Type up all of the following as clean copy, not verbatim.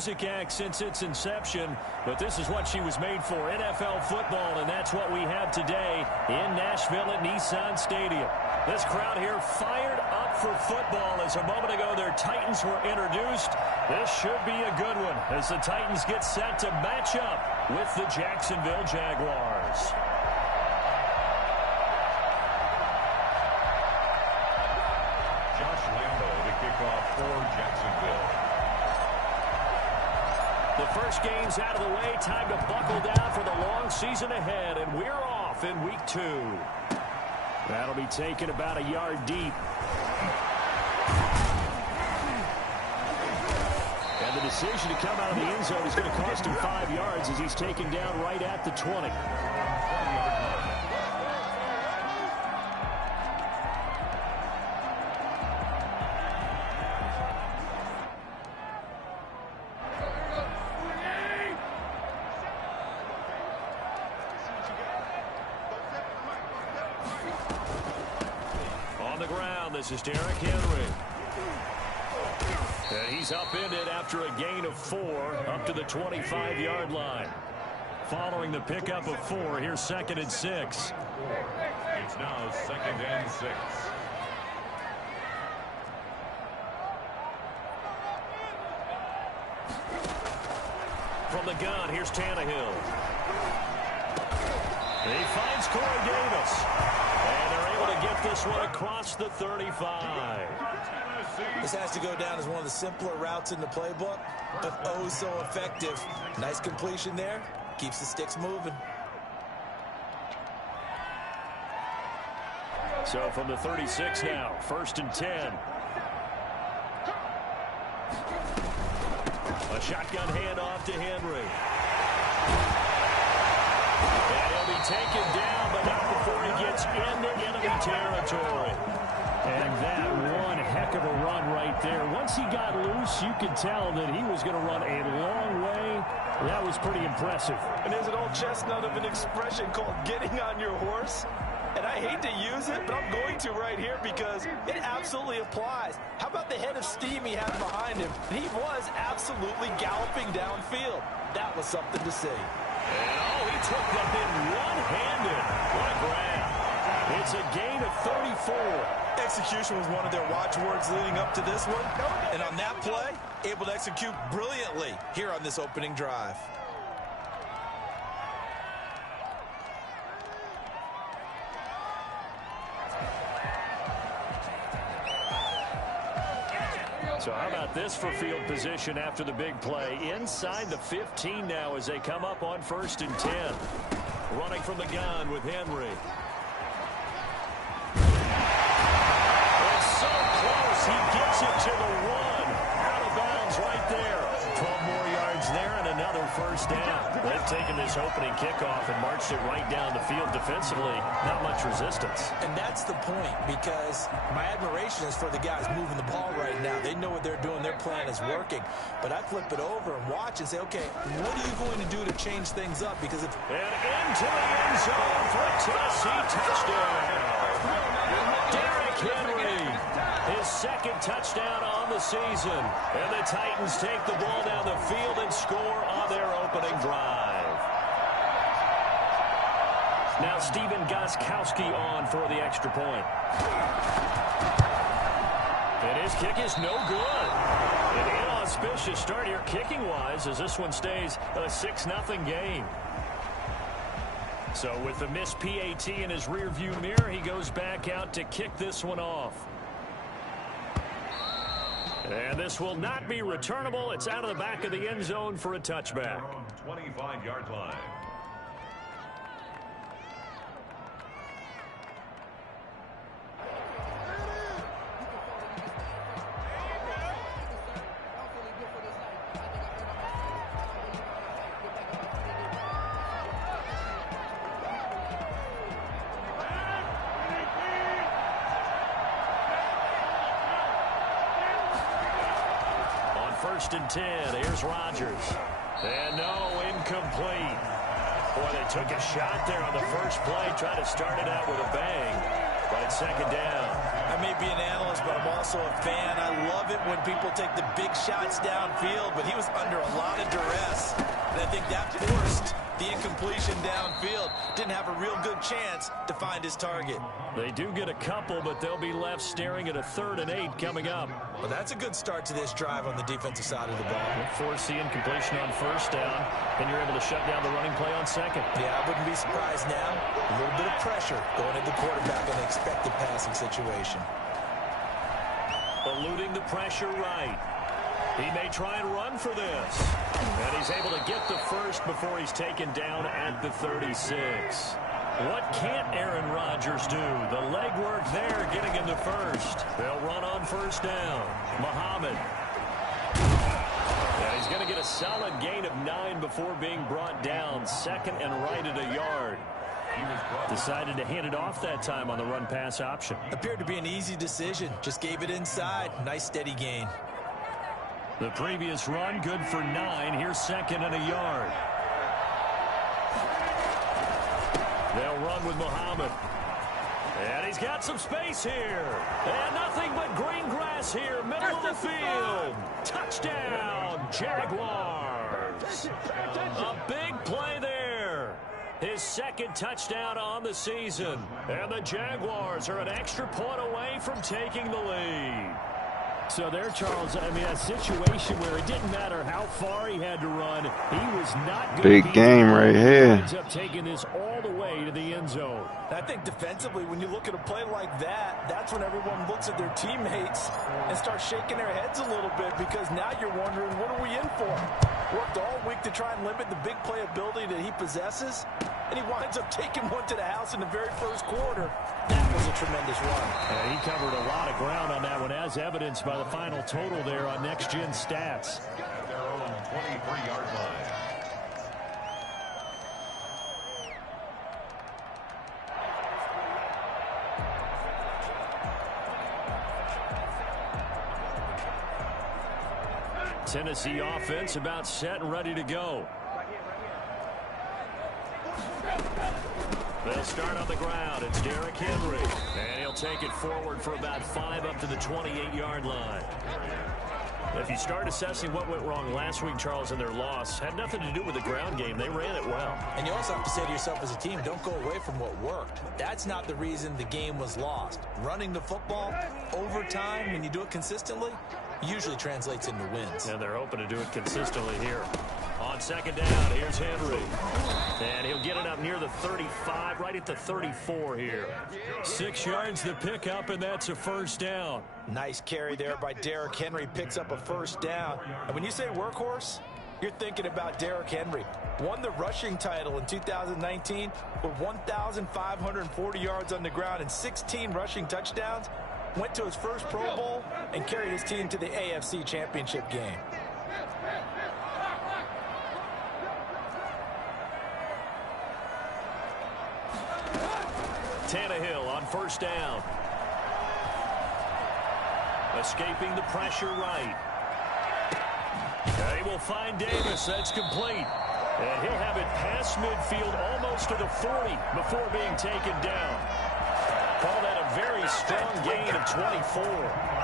music act since its inception, but this is what she was made for, NFL football, and that's what we have today in Nashville at Nissan Stadium. This crowd here fired up for football as a moment ago their Titans were introduced. This should be a good one as the Titans get set to match up with the Jacksonville Jaguars. For Jacksonville. The first game's out of the way. Time to buckle down for the long season ahead, and we're off in week 2. That'll be taken about a yard deep. And the decision to come out of the end zone is going to cost him 5 yards as he's taken down right at the 20. This is Derrick Henry. And he's upended after a gain of 4 up to the 25-yard line. Following the pickup of 4, here's 2nd and 6. It's now 2nd and 6. From the gun, here's Tannehill. He finds Corey Davis. And they're able to get this one across the 35. This has to go down as one of the simpler routes in the playbook, but oh so effective. Nice completion there. Keeps the sticks moving. So from the 36 now, 1st and 10. A shotgun handoff to Henry. And he'll be taken down, but not before he gets into enemy territory. And that one heck of a run right there. Once he got loose, you could tell that he was going to run a long way. That was pretty impressive. And there's an old chestnut of an expression called getting on your horse. And I hate to use it, but I'm going to right here because it absolutely applies. How about the head of steam he had behind him? He was absolutely galloping downfield. That was something to see. And he took that in one-handed. What a grab. It's a gain of 34. Execution was one of their watchwords leading up to this one. And on that play, able to execute brilliantly here on this opening drive. So how about this for field position after the big play? Inside the 15 now as they come up on 1st and 10. Running from the gun with Henry. It's so close. He gets it to the 1. Out of bounds right there. 12 more yards there and another 1st down. They've taken this opening kickoff and marched it right down the field defensively. Not much resistance. And that's the point, because my admiration is for the guys moving the ball right now. They know what they're doing. Their plan is working. But I flip it over and watch and say, okay, what are you going to do to change things up? Because if... And into the end zone for a Tennessee touchdown. Derrick Henry, his 2nd touchdown on the season. And the Titans take the ball down the field and score on their opening drive. Now Stephen Gostkowski on for the extra point. And his kick is no good. An inauspicious start here kicking-wise as this one stays a 6-0 game. So with the missed PAT in his rearview mirror, he goes back out to kick this one off. And this will not be returnable. It's out of the back of the end zone for a touchback. 25-yard line. First and 10. Here's Rodgers. And no, incomplete. Boy, they took a shot there on the first play. Tried to start it out with a bang. But it's second down. I may be an analyst, but I'm also a fan. I love it when people take the big shots downfield, but he was under a lot of duress. And I think that forced the incompletion downfield. Didn't have a real good chance to find his target. They do get a couple, but they'll be left staring at a 3rd and 8 coming up. Well, that's a good start to this drive on the defensive side of the ball. Force the incompletion on 1st down, and you're able to shut down the running play on 2nd. Yeah, I wouldn't be surprised now. A little bit of pressure going at the quarterback in an expected passing situation. Eluding the pressure right. He may try and run for this. And he's able to get the first before he's taken down at the 36. What can't Aaron Rodgers do? The legwork there getting him the first. They'll run on 1st down. Muhammad. And he's going to get a solid gain of 9 before being brought down. 2nd and right at a yard. Decided to hand it off that time on the run-pass option. Appeared to be an easy decision. Just gave it inside. Nice steady gain. The previous run, good for 9. Here's 2nd and a yard. They'll run with Muhammad. And he's got some space here. And nothing but green grass here, middle of the field. Touchdown, Jaguars. A big play there. His 2nd touchdown on the season. And the Jaguars are an extra point away from taking the lead. So there, Charles, I mean, a situation where it didn't matter how far he had to run. He was not good. Big game right here. Ends up taking this all the way to the end zone. I think defensively, when you look at a play like that, that's when everyone looks at their teammates and starts shaking their heads a little bit, because now you're wondering, what are we in for? Worked all week to try and limit the big play ability that he possesses, and he winds up taking one to the house in the very first quarter. That was a tremendous run. Yeah, he covered a lot of ground on that one, as evidenced by the final total there on Next Gen Stats. Their own 23-yard line. Tennessee offense about set and ready to go. They'll start on the ground. It's Derrick Henry. And he'll take it forward for about 5 up to the 28-yard line. If you start assessing what went wrong last week, Charles, in their loss, had nothing to do with the ground game. They ran it well. And you also have to say to yourself as a team, don't go away from what worked. That's not the reason the game was lost. Running the football over time, when you do it consistently, usually translates into wins. And they're hoping to do it consistently here. On 2nd down, here's Henry. And he'll get it up near the 35, right at the 34 here. 6 yards to pick up, and that's a 1st down. Nice carry there by Derrick Henry. Picks up a 1st down. And when you say workhorse, you're thinking about Derrick Henry. Won the rushing title in 2019 with 1,540 yards on the ground and 16 rushing touchdowns. Went to his first Pro Bowl and carried his team to the AFC Championship game. Tannehill on 1st down. Escaping the pressure right. They will find Davis. That's complete. And he'll have it past midfield almost to the 40 before being taken down. Call that a very strong gain of 24.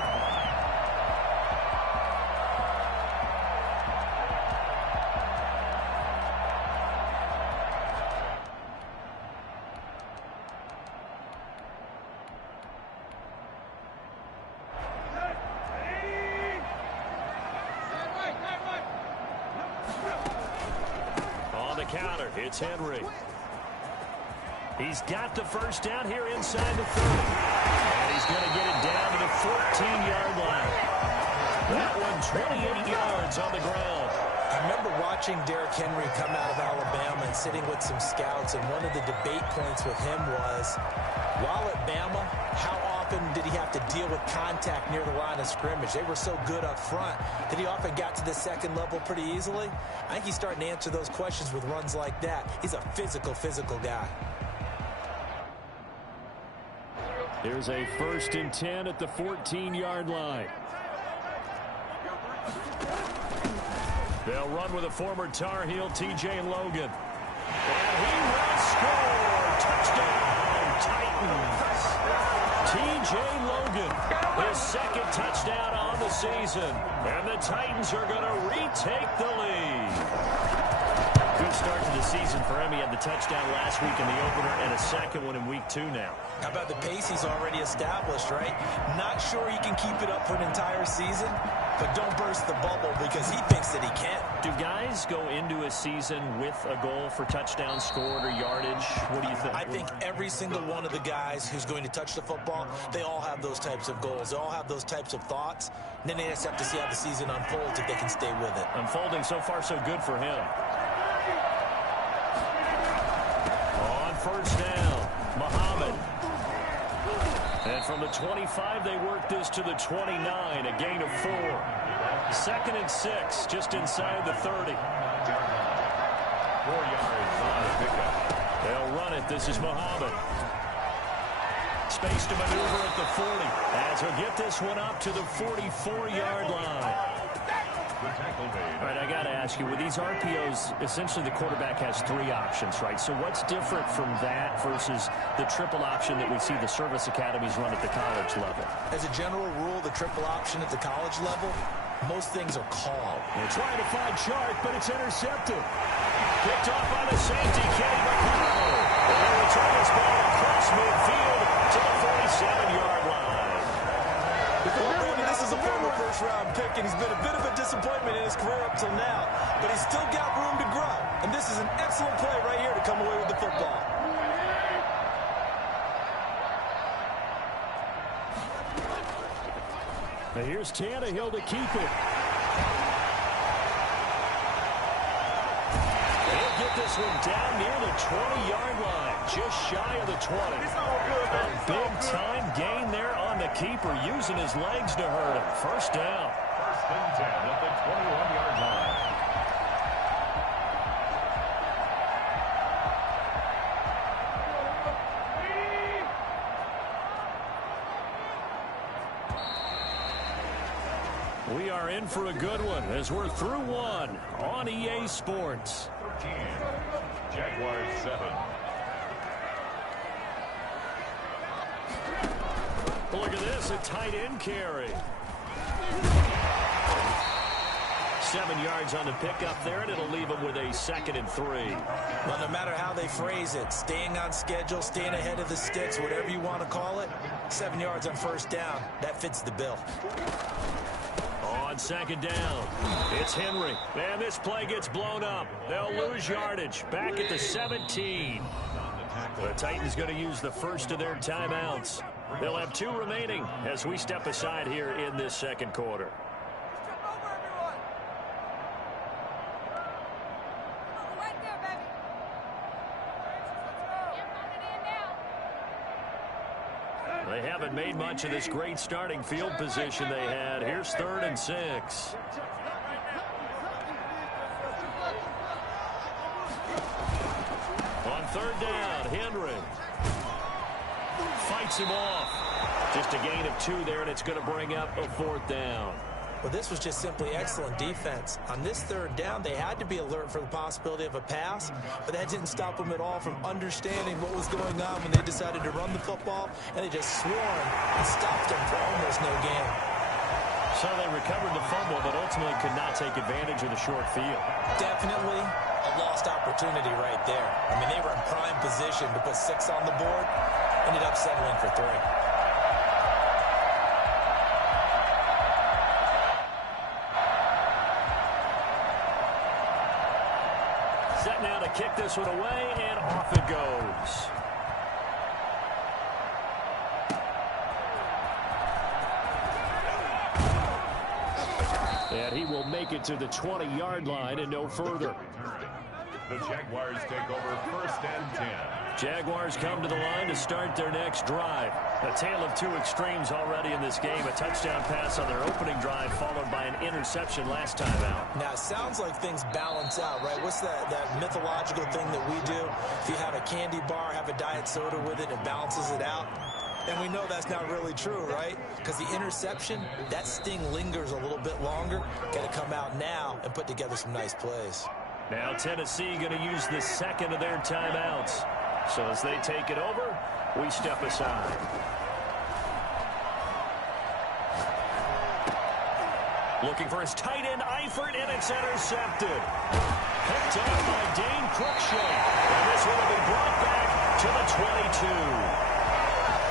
Counter. It's Henry. He's got the 1st down here inside the 30. And he's going to get it down to the 14-yard line. That one 28 yards on the ground. I remember watching Derrick Henry come out of Alabama and sitting with some scouts, and one of the debate points with him was, while at Bama, how often did he have to deal with contact near the line of scrimmage? They were so good up front that he often got to the 2nd level pretty easily. I think he's starting to answer those questions with runs like that. He's a physical guy. Here's a 1st and 10 at the 14-yard line. They'll run with a former Tar Heel, T.J. Logan. And he will score. Touchdown, Titans. T.J. Logan, his second touchdown on the season. And the Titans are going to retake the lead. Good start to the season for him. He had the touchdown last week in the opener and a second one in week 2 now. How about the pace he's already established, right? Not sure he can keep it up for an entire season, but don't burst the bubble because he thinks that he can. Do guys go into a season with a goal for touchdowns scored or yardage? What do you think? I think every single one of the guys who's going to touch the football, they all have those types of goals. They all have those types of thoughts. And then they just have to see how the season unfolds if they can stay with it. Unfolding so far so good for him. On first down, Muhammad. And from the 25, they work this to the 29, a gain of 4. 2nd and 6, just inside the 30. 4 yards on the pickup. They'll run it. This is Muhammad. Space to maneuver at the 40. As he'll get this one up to the 44-yard line. All right, I got to ask you, with these RPOs, essentially the quarterback has 3 options, right? So what's different from that versus the triple option that we see the service academies run at the college level? As a general rule, the triple option at the college level, most things are called. They're trying to find Sharp, but it's intercepted. Picked off by the safety, Kenny McConnell. And they return this ball across midfield to the 47-yard line. This is a former first-round pick, and he's been a bit of a disappointment in his career up till now. But he's still got room to grow. And this is an excellent play right here to come away with the football. Now here's Tannehill to keep it. He'll get this one down near the 20-yard line, just shy of the 20. A big-time gain there on the keeper, using his legs to hurt him. First down. 1st and 10 at the 21-yard line. We are in for a good one as we're through one on EA Sports. 13. Jaguars 7. Look at this, a tight end carry. 7 yards on the pickup there, and it'll leave them with a 2nd and 3. Well, no matter how they phrase it, staying on schedule, staying ahead of the sticks, whatever you want to call it, 7 yards on first down, that fits the bill. On 2nd down, it's Henry. And this play gets blown up. They'll lose yardage. Back at the 17. The Titans going to use the first of their timeouts. They'll have 2 remaining as we step aside here in this 2nd quarter. They haven't made much of this great starting field position they had. Here's 3rd and 6. On 3rd down, Henry fights him off. Just a gain of 2 there, and it's going to bring up a 4th down. Well, this was just simply excellent defense. On this 3rd down, they had to be alert for the possibility of a pass, but that didn't stop them at all from understanding what was going on when they decided to run the football, and they just swarmed and stopped them for almost no gain. So they recovered the fumble, but ultimately could not take advantage of the short field. Definitely a lost opportunity right there. I mean, they were in prime position to put 6 on the board, ended up settling for 3. Set now to kick this one away, and off it goes. And he will make it to the 20-yard line and no further. The Jaguars take over 1st and 10. Jaguars come to the line to start their next drive. A tale of 2 extremes already in this game. A touchdown pass on their opening drive followed by an interception last time out. Now, it sounds like things balance out, right? What's that mythological thing that we do? If you have a candy bar, have a diet soda with it, it balances it out. And we know that's not really true, right? Because the interception, that sting lingers a little bit longer. Got to come out now and put together some nice plays. Now Tennessee going to use the 2nd of their timeouts. So as they take it over, we step aside. Looking for his tight end, Eifert, and it's intercepted. Picked up by Dane Cruikshank. And this one will be brought back to the 22.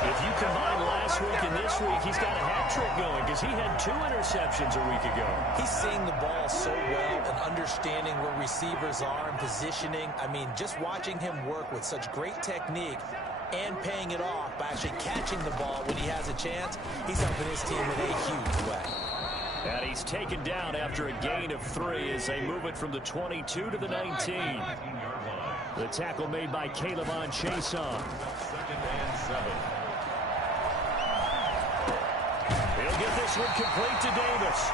If you combine last week and this week, he's got a hat trick going because he had 2 interceptions a week ago. He's seeing the ball so well and understanding where receivers are and positioning. I mean, just watching him work with such great technique and paying it off by actually catching the ball when he has a chance, he's helping his team in a huge way. And he's taken down after a gain of 3 as they move it from the 22 to the 19. The tackle made by Calebon Chason. 2nd and 7. He'll get this one complete to Davis.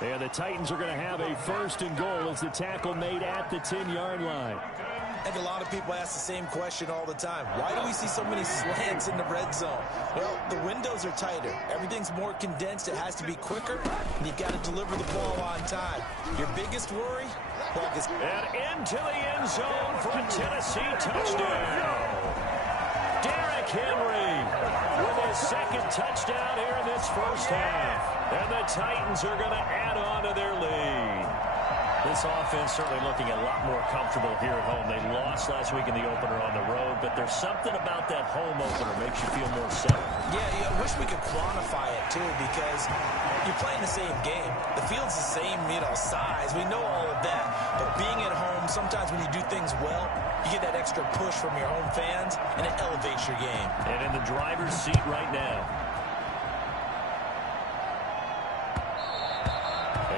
And the Titans are going to have a 1st and goal as the tackle made at the 10-yard line. I think a lot of people ask the same question all the time. Why do we see so many slants in the red zone? Well, the windows are tighter. Everything's more condensed. It has to be quicker, and you've got to deliver the ball on time. Your biggest worry? And into the end zone for a Tennessee touchdown. Derrick Henry with his 2nd touchdown here in this first half. And the Titans are going to add on to their lead. This offense certainly looking a lot more comfortable here at home. They lost last week in the opener on the road, but there's something about that home opener makes you feel more settled. Yeah, I wish we could quantify it, too, because you're playing the same game. The field's the same, size. We know all of that. But being at home, sometimes when you do things well, you get that extra push from your home fans, and it elevates your game. And in the driver's seat right now.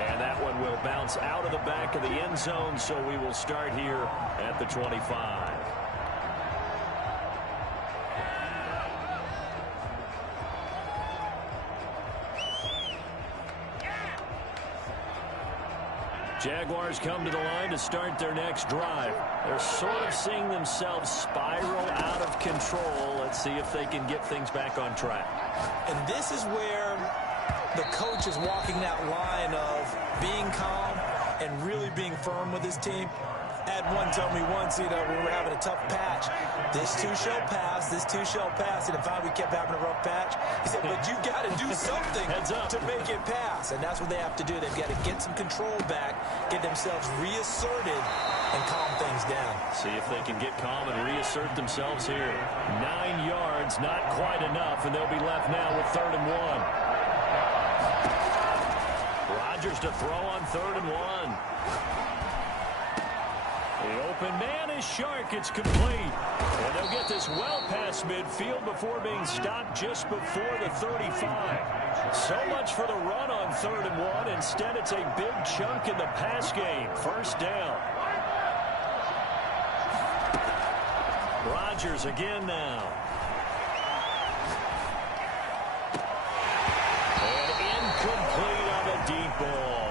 And that one will bounce out of the back of the end zone, so we will start here at the 25. Jaguars come to the line to start their next drive. They're sort of seeing themselves spiral out of control. Let's see if they can get things back on track. And this is where the coach is walking that line of being calm and really being firm with his team. I had one tell me once, when we were having a tough patch, this too shall pass, this too shall pass. And if we kept having a rough patch, he said, but you got to do something to make it pass. And that's what they have to do. They've got to get some control back, get themselves reasserted, and calm things down. See if they can get calm and reassert themselves here. 9 yards, not quite enough, and they'll be left now with 3rd and 1. Rodgers to throw on 3rd and 1. The open man is Shark. It's complete. And they'll get this well past midfield before being stopped just before the 35. So much for the run on 3rd and 1. Instead, it's a big chunk in the pass game. 1st down. Rodgers again now. And incomplete on the deep ball.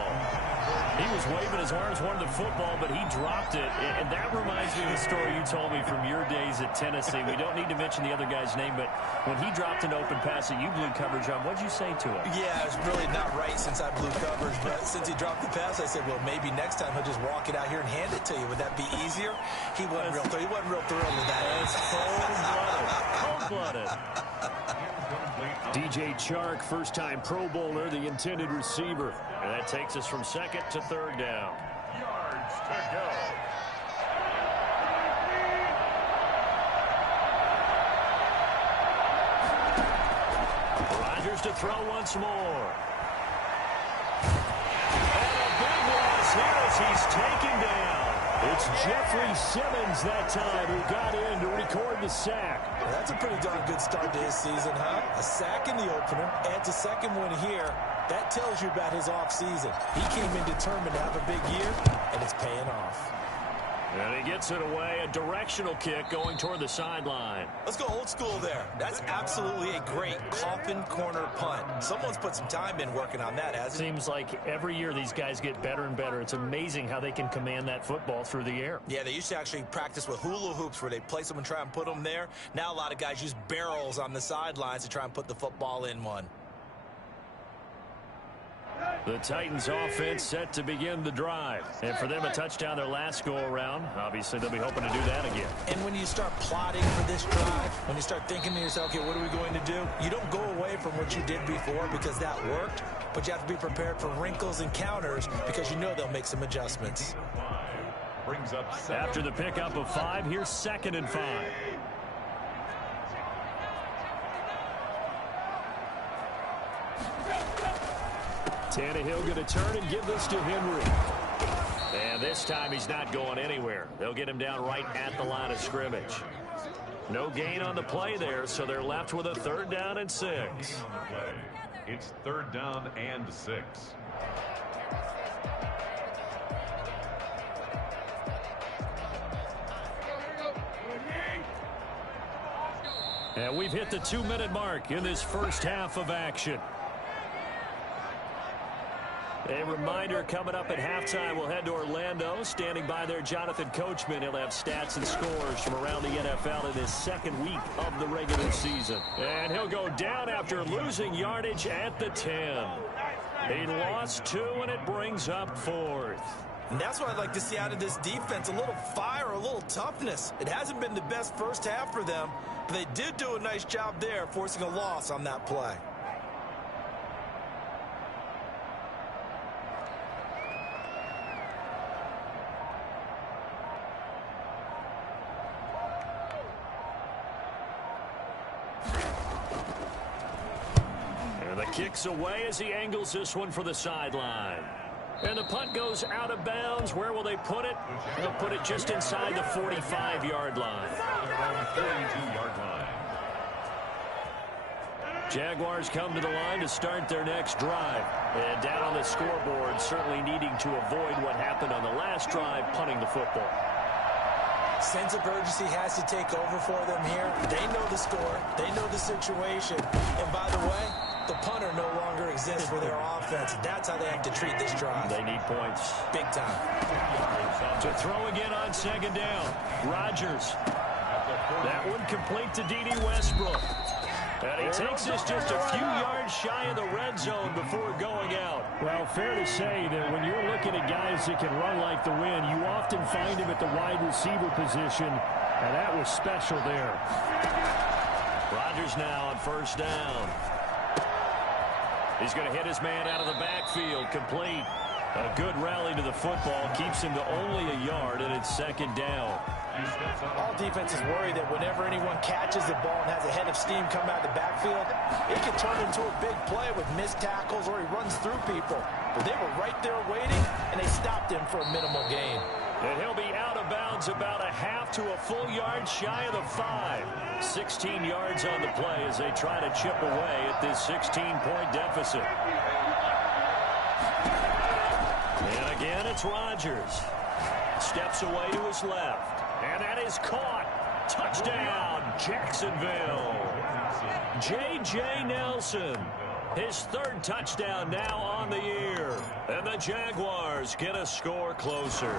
He was waving his arms, wanted the football, but he dropped it. And that reminds me of the story you told me from your days at Tennessee. We don't need to mention the other guy's name, but when he dropped an open pass that you blew coverage on, what'd you say to him? Yeah, it was really not right since I blew coverage, but since he dropped the pass, I said, well, maybe next time he'll just walk it out here and hand it to you. Would that be easier? He wasn't real thrilled with that. It's cold-blooded. DJ Chark, first-time Pro Bowler, the intended receiver. And that takes us from 2nd to 3rd down. Yards to go. Rodgers to throw once more. And a big loss here as he's taken down. It's Jeffrey Simmons that time who got in to record the sack. Well, that's a pretty darn good start to his season, huh? A sack in the opener, adds a 2nd one here. That tells you about his offseason. He came in determined to have a big year, and it's paying off. And he gets it away, a directional kick going toward the sideline. Let's go old school there. That's absolutely a great coffin corner punt. Someone's put some time in working on that, hasn't it? Seems like every year these guys get better and better. It's amazing how they can command that football through the air. Yeah, they used to actually practice with hula hoops where they place them and try and put them there. Now a lot of guys use barrels on the sidelines to try and put the football in one. The Titans offense set to begin the drive. And for them, a touchdown their last go-around. Obviously, they'll be hoping to do that again. And when you start plotting for this drive, when you start thinking to yourself, okay, what are we going to do? You don't go away from what you did before because that worked, but you have to be prepared for wrinkles and counters because you know they'll make some adjustments. Brings up after the pickup of 5, here's 2nd and 5. Tannehill going to turn and give this to Henry. And this time he's not going anywhere. They'll get him down right at the line of scrimmage. No gain on the play there, so they're left with a 3rd down and 6. It's 3rd down and 6. And we've hit the 2-minute mark in this first half of action. A reminder, coming up at halftime, we'll head to Orlando. Standing by there, Jonathan Coachman. He'll have stats and scores from around the NFL in his 2nd week of the regular season. And he'll go down after losing yardage at the 10. He lost 2, and it brings up 4th. And that's what I'd like to see out of this defense, a little fire, a little toughness. It hasn't been the best first half for them, but they did do a nice job there, forcing a loss on that play. Kicks away as he angles this one for the sideline. And the punt goes out of bounds. Where will they put it? They'll put it just inside the 45-yard line. 42-yard line. Jaguars come to the line to start their next drive. And down on the scoreboard, certainly needing to avoid what happened on the last drive, punting the football. Sense of urgency has to take over for them here. They know the score. They know the situation. And by the way, the punter no longer exists for their offense. That's how they have to treat this drive. They need points. Big time. To throw again on 2nd down. Rodgers. That one complete to D.D. Westbrook. And he takes this just a few yards shy of the red zone before going out. Well, fair to say that when you're looking at guys that can run like the wind, you often find him at the wide receiver position, and that was special there. Rodgers now on 1st down. He's going to hit his man out of the backfield, complete. A good rally to the football keeps him to only a yard, and it's 2nd down. All defenses worry that whenever anyone catches the ball and has a head of steam come out of the backfield, it can turn into a big play with missed tackles or he runs through people. But they were right there waiting, and they stopped him for a minimal gain. And he'll be out of bounds about a half to a full yard shy of the 5. 16 yards on the play as they try to chip away at this 16-point deficit. And again, it's Rodgers. Steps away to his left. And that is caught. Touchdown, Jacksonville. J.J. Nelson. His 3rd touchdown now on the year. And the Jaguars get a score closer.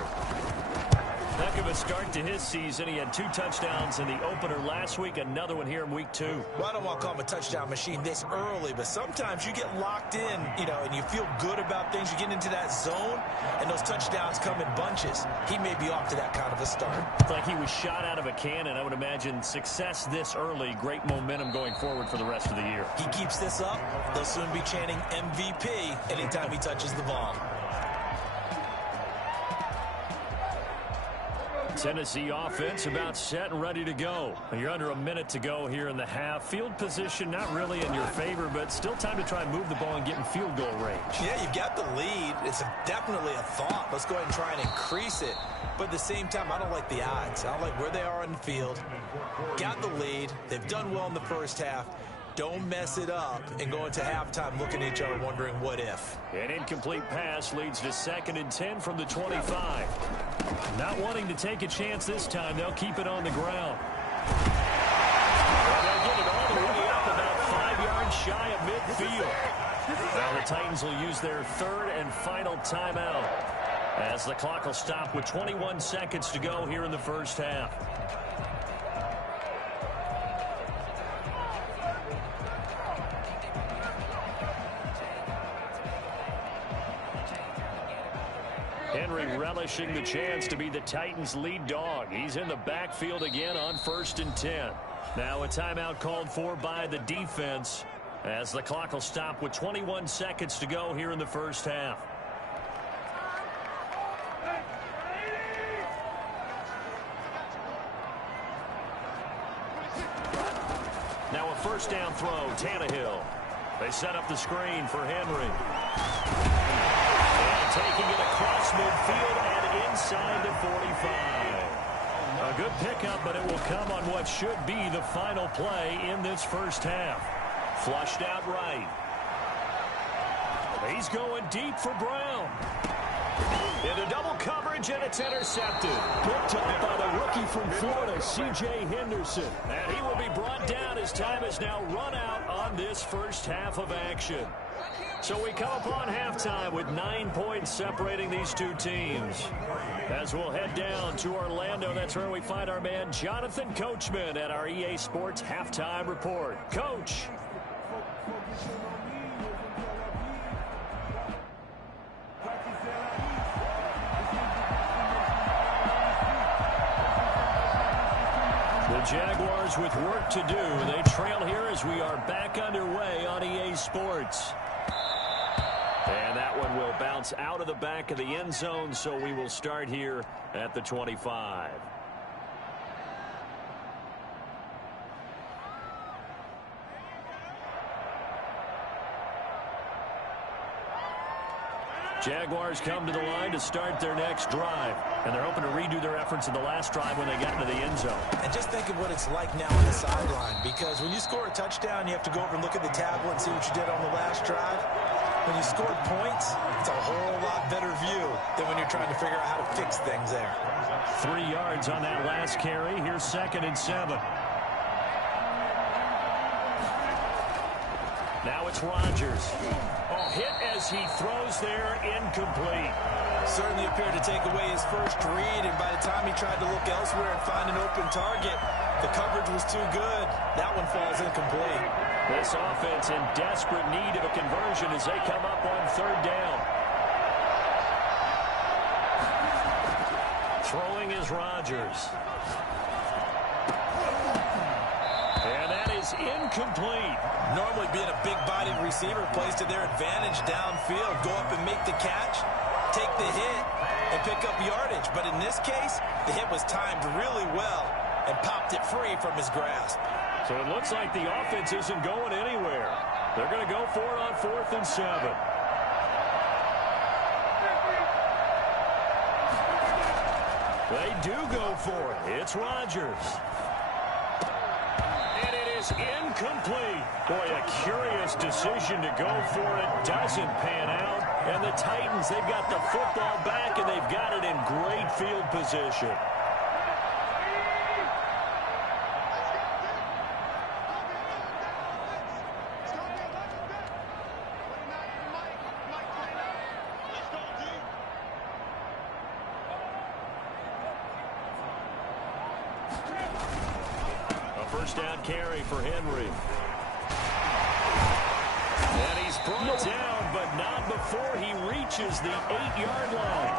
Heck of a start to his season. He had 2 touchdowns in the opener last week, another one here in week 2. Well, I don't want to call him a touchdown machine this early, but sometimes you get locked in, and you feel good about things. You get into that zone, and those touchdowns come in bunches. He may be off to that kind of a start. It's like he was shot out of a cannon. I would imagine success this early, great momentum going forward for the rest of the year. He keeps this up, they'll soon be chanting MVP anytime he touches the ball. Tennessee offense about set and ready to go. You're under a minute to go here in the half. Field position not really in your favor, but still time to try and move the ball and get in field goal range. Yeah, you've got the lead. It's definitely a thought. Let's go ahead and try and increase it. But at the same time, I don't like the odds. I don't like where they are on the field. Got the lead. They've done well in the first half. Don't mess it up and go into halftime looking at each other wondering what if. An incomplete pass leads to 2nd and 10 from the 25. Not wanting to take a chance this time, they'll keep it on the ground. They'll get it all the way up about 5 yards shy of midfield. Now the Titans will use their 3rd and final timeout as the clock will stop with 21 seconds to go here in the first half. Henry relishing the chance to be the Titans' lead dog. He's in the backfield again on 1st and 10. Now a timeout called for by the defense as the clock will stop with 21 seconds to go here in the first half. Now a first down throw, Tannehill. They set up the screen for Henry. And taking it across midfield and inside the 45. A good pickup, but it will come on what should be the final play in this first half. Flushed out right. He's going deep for Brown. Into double coverage, and it's intercepted. Picked up by the rookie from Florida, C.J. Henderson. And he will be brought down as time has now run out on this first half of action. So we come upon halftime with 9 points separating these two teams. As we'll head down to Orlando, that's where we find our man Jonathan Coachman at our EA Sports Halftime Report. Coach. The Jaguars with work to do. They trail here as we are back underway on EA Sports. And that one will bounce out of the back of the end zone, so we will start here at the 25. Jaguars come to the line to start their next drive. And they're hoping to redo their efforts in the last drive when they got into the end zone. And just think of what it's like now on the sideline. Because when you score a touchdown, you have to go over and look at the tablet and see what you did on the last drive. When you scored points, it's a whole lot better view than when you're trying to figure out how to fix things there. 3 yards on that last carry. Here's 2nd and 7. Now it's Rodgers. Oh, hit as he throws there, incomplete. Certainly appeared to take away his first read, and by the time he tried to look elsewhere and find an open target, the coverage was too good. That one falls incomplete. This offense in desperate need of a conversion as they come up on 3rd down. Throwing is Rodgers. And that is incomplete. Normally being a big-bodied receiver plays to their advantage downfield. Go up and make the catch, take the hit, and pick up yardage. But in this case, the hit was timed really well and popped it free from his grasp. So it looks like the offense isn't going anywhere. They're going to go for it on 4th and 7. They do go for it. It's Rodgers. And it is incomplete. Boy, a curious decision to go for it. Doesn't pan out. And the Titans, they've got the football back, and they've got it in great field position. First down carry for Henry. And he's brought down, but not before he reaches the 8-yard line.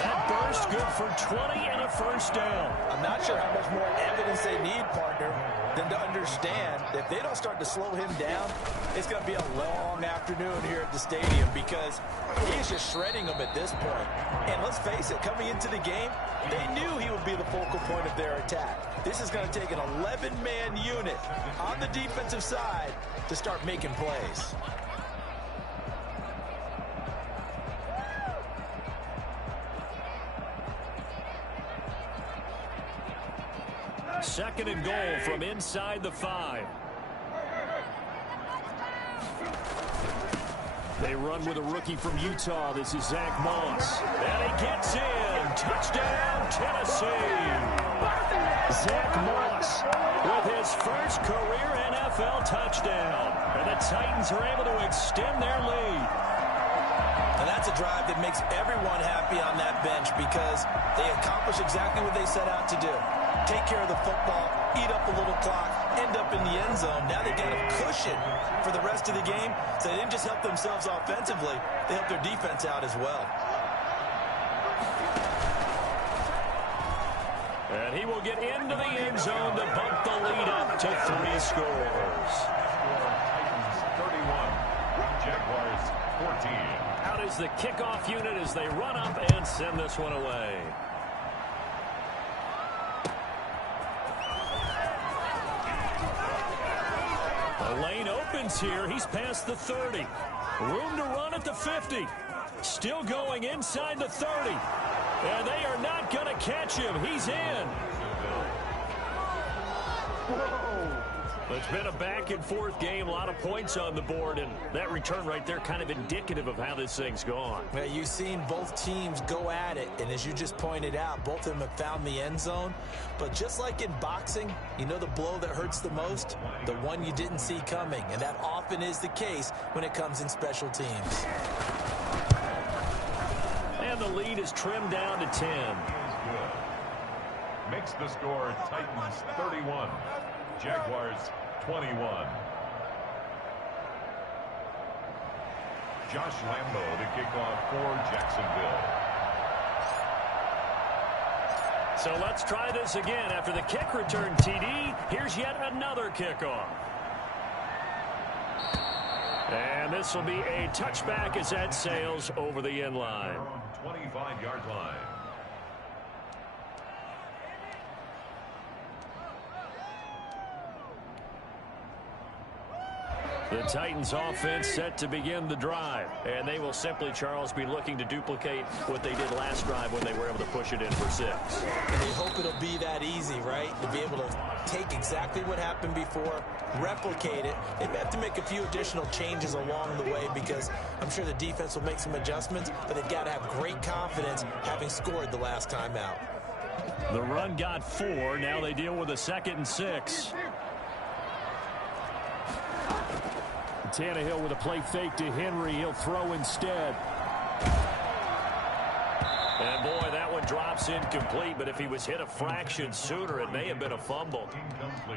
That burst good for 20 and a first down. I'm not sure how much more evidence they need, partner, than to understand that if they don't start to slow him down, it's going to be a long afternoon here at the stadium because he's just shredding them at this point. And let's face it, coming into the game, they knew he would be the focal point of their attack. This is going to take an 11-man unit on the defensive side to start making plays. Second and goal from inside the 5. They run with a rookie from Utah. This is Zach Moss. And he gets in. Touchdown, Tennessee. Zach Moss with his first career NFL touchdown. And the Titans are able to extend their lead. And that's a drive that makes everyone happy on that bench because they accomplish exactly what they set out to do. Take care of the football, eat up a little clock, end up in the end zone. Now they got a cushion for the rest of the game. So they didn't just help themselves offensively, they helped their defense out as well. And he will get into the end zone to bump the lead up to 3 scores. Titans 31, Jaguars 14. Out is the kickoff unit as they run up and send this one away. The lane opens here. He's past the 30. Room to run at the 50. Still going inside the 30. And they are not going to catch him. He's in. It's been a back-and-forth game, a lot of points on the board, and that return right there kind of indicative of how this thing's gone. Well, you've seen both teams go at it, and as you just pointed out, both of them have found the end zone. But just like in boxing, you know the blow that hurts the most? The one you didn't see coming, and that often is the case when it comes in special teams. And the lead is trimmed down to 10. Makes the score Titans 31, Jaguars 21. Josh Lambo to kick off for Jacksonville. So let's try this again. After the kick return TD, here's yet another kickoff. And this will be a touchback as that sails over the end line. 25-yard line. The Titans offense set to begin the drive. And they will simply, Charles, be looking to duplicate what they did last drive when they were able to push it in for 6. And they hope it'll be that easy, right? To be able to take exactly what happened before, replicate it. They may have to make a few additional changes along the way because I'm sure the defense will make some adjustments, but they've got to have great confidence having scored the last time out. The run got 4. Now they deal with a 2nd and 6. Tannehill with a play fake to Henry. He'll throw instead. And boy, that one drops incomplete, but if he was hit a fraction sooner, it may have been a fumble.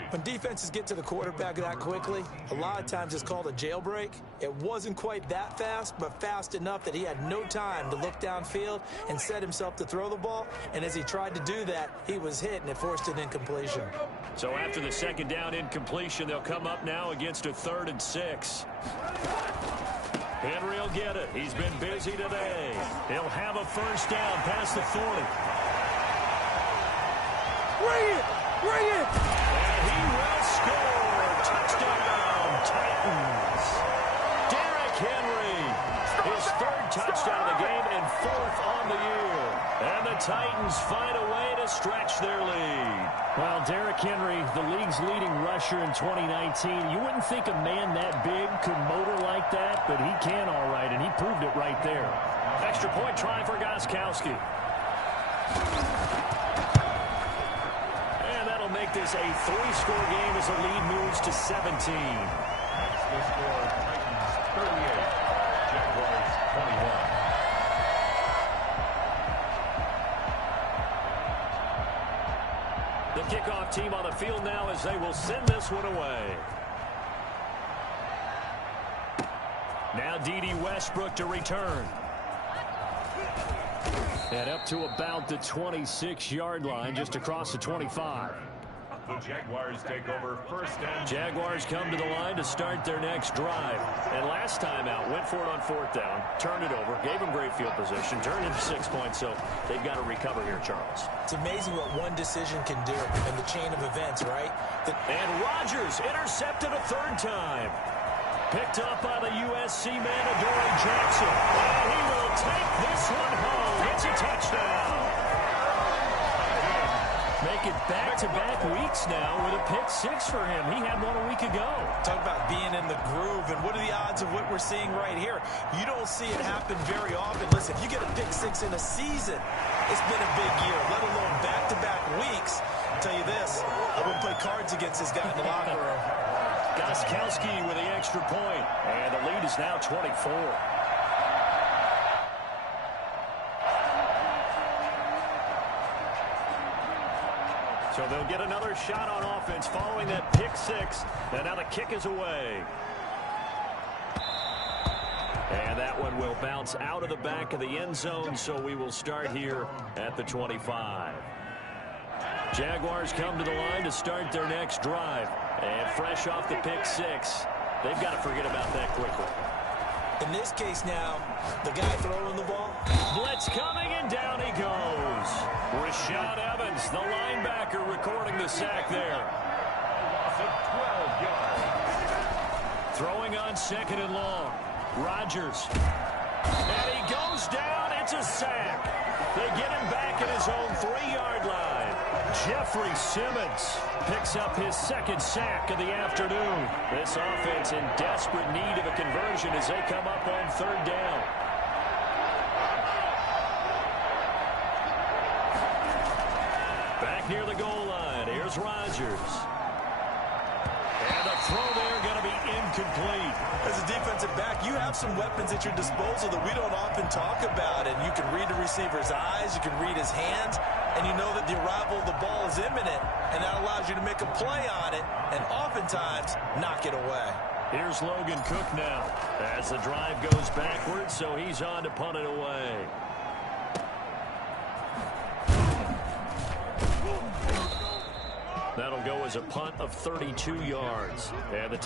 When defenses get to the quarterback that quickly, a lot of times it's called a jailbreak. It wasn't quite that fast, but fast enough that he had no time to look downfield and set himself to throw the ball. And as he tried to do that, he was hit, and it forced an incompletion. So after the 2nd down incompletion, they'll come up now against a 3rd and 6. Henry will get it. He's been busy today. He'll have a 1st down past the 40. Bring it! Bring it! And he will score. Touchdown, Titans. Derrick Henry. His 3rd touchdown of the game and 4th on the year. And the Titans find a way to stretch their lead. Well, Derrick Henry, the league's leading rusher in 2019. You wouldn't think a man that big could motor like that, but he can all right, and he proved it right there. Extra point try for Gostkowski. And that'll make this a 3-score game as the lead moves to 17. That's the score Titans 38, Jaguars 21. The kickoff team on the field now as they will send this one away. Now D.D. Westbrook to return. And up to about the 26-yard line, just across the 25. The Jaguars take over 1st and Jaguars come to the line to start their next drive. And last time out, went for it on 4th down, turned it over, gave them great field position, turned into 6 points, so they've got to recover here, Charles. It's amazing what one decision can do in the chain of events, right? And Rodgers intercepted a 3rd time. Picked up by the USC man, Adoree Jackson. And he will take this one home. It's a touchdown. Make it back-to-back weeks now with a pick 6 for him. He had one a week ago. Talk about being in the groove, and what are the odds of what we're seeing right here? You don't see it happen very often. Listen, if you get a pick 6 in a season, it's been a big year, let alone back-to-back weeks. I'll tell you this, I wouldn't play cards against this guy in the locker room. Gostkowski with the extra point, and the lead is now 24. So they'll get another shot on offense following that pick 6, and now the kick is away. And that one will bounce out of the back of the end zone, so we will start here at the 25. Jaguars come to the line to start their next drive. And fresh off the pick six, they've got to forget about that quickly. In this case now, the guy throwing the ball. Blitz coming, and down he goes. Rashad Evans, the linebacker, recording the sack there. Loss of 12 yards. Throwing on second and long. Rodgers. And he goes down. It's a sack. They get him back at his own 3-yard line. Jeffrey Simmons picks up his second sack of the afternoon. This offense in desperate need of a conversion as they come up on third down. Back near the goal line. Here's Rodgers. And a throw there going to be incomplete. As a defensive back, you have some weapons at your disposal that we don't often talk about. And you can read the receiver's eyes, you can read his hands, and you know that the arrival of the ball is imminent, and that allows you to make a play on it and oftentimes knock it away. Here's Logan Cook now as the drive goes backwards, so he's on to punt it away. That'll go as a punt of 32 yards. And the